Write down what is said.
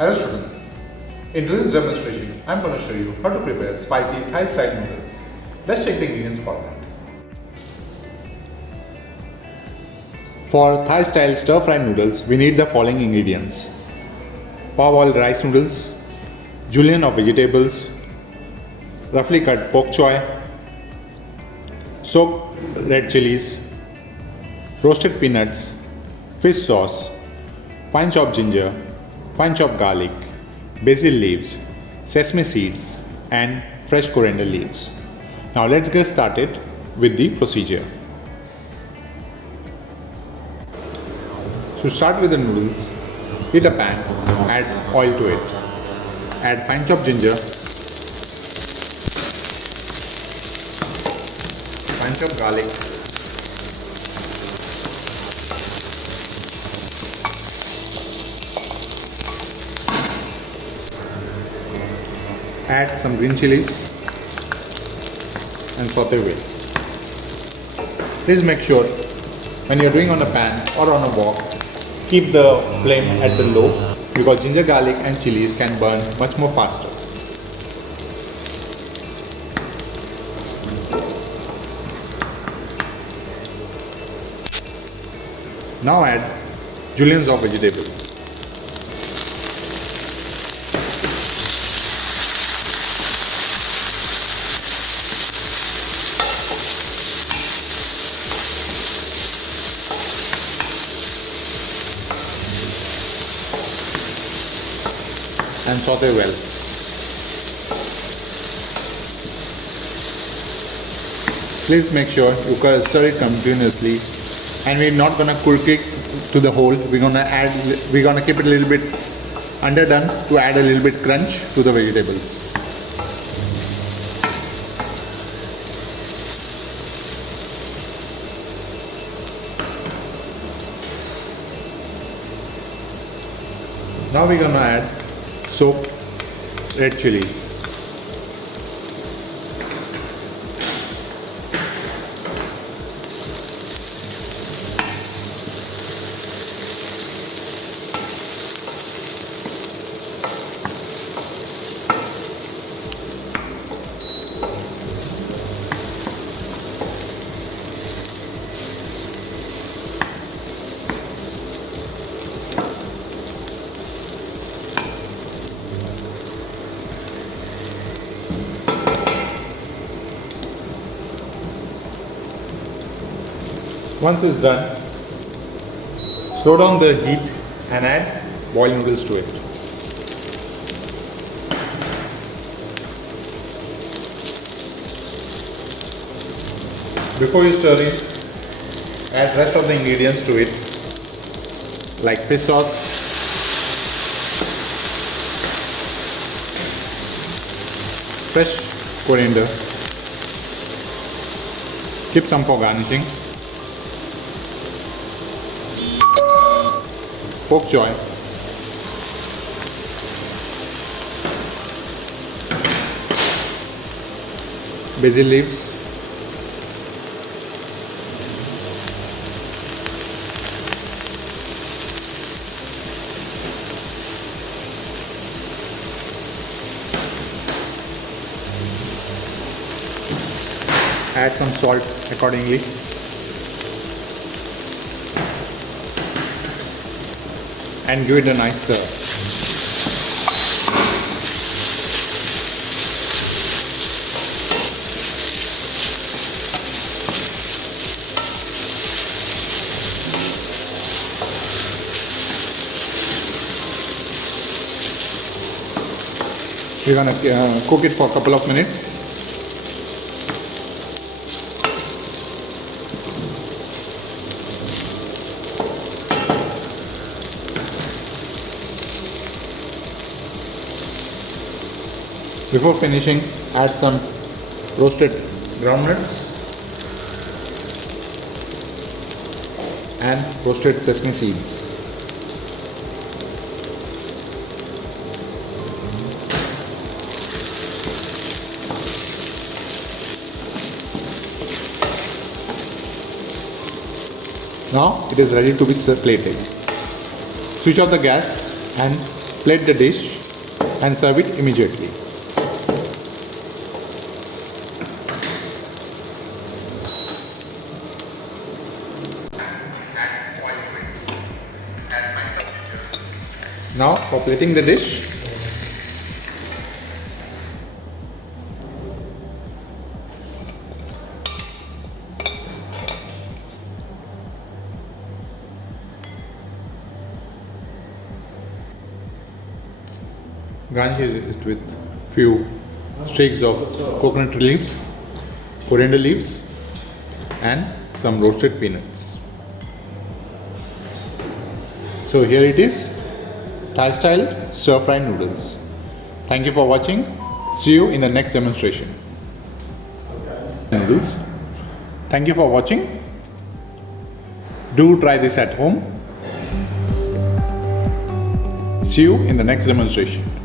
Hello students, in today's demonstration I am going to show you how to prepare spicy Thai style noodles. Let's check the ingredients for that. For Thai style stir fry noodles we need the following ingredients: parboiled rice noodles, julienne of vegetables, roughly cut bok choy, soaked red chilies, roasted peanuts, fish sauce, fine chopped ginger, fine chopped garlic, basil leaves, sesame seeds, and fresh coriander leaves. Now let's get started with the procedure. To start with the noodles, heat a pan, add oil to it. Add fine chopped ginger, fine chopped garlic, add some green chilies and saute well. Please make sure when you're doing on a pan or on a wok, keep the flame at the low because ginger, garlic and chilies can burn much more faster. Now add juliennes of vegetables. And saute well. Please make sure you stir it continuously, and we're not gonna cook it to the whole. We're gonna keep it a little bit underdone to add a little bit crunch to the vegetables. Now we're gonna add soaked red chilies. Once it's done, slow down the heat and add boiled noodles to it. Before you stir it, add rest of the ingredients to it like fish sauce, fresh coriander, keep some for garnishing, bok choy, basil leaves, add some salt accordingly, and give it a nice stir. We're gonna cook it for a couple of minutes. Before finishing, add some roasted groundnuts and roasted sesame seeds. Now it is ready to be plated. Switch off the gas and plate the dish and serve it immediately. Now for plating the dish, garnish it with few streaks of coconut leaves, coriander leaves and some roasted peanuts. So here it is, Thai style stir fried noodles. Thank you for watching. See you in the next demonstration. Noodles. Thank you for watching. Do try this at home. See you in the next demonstration.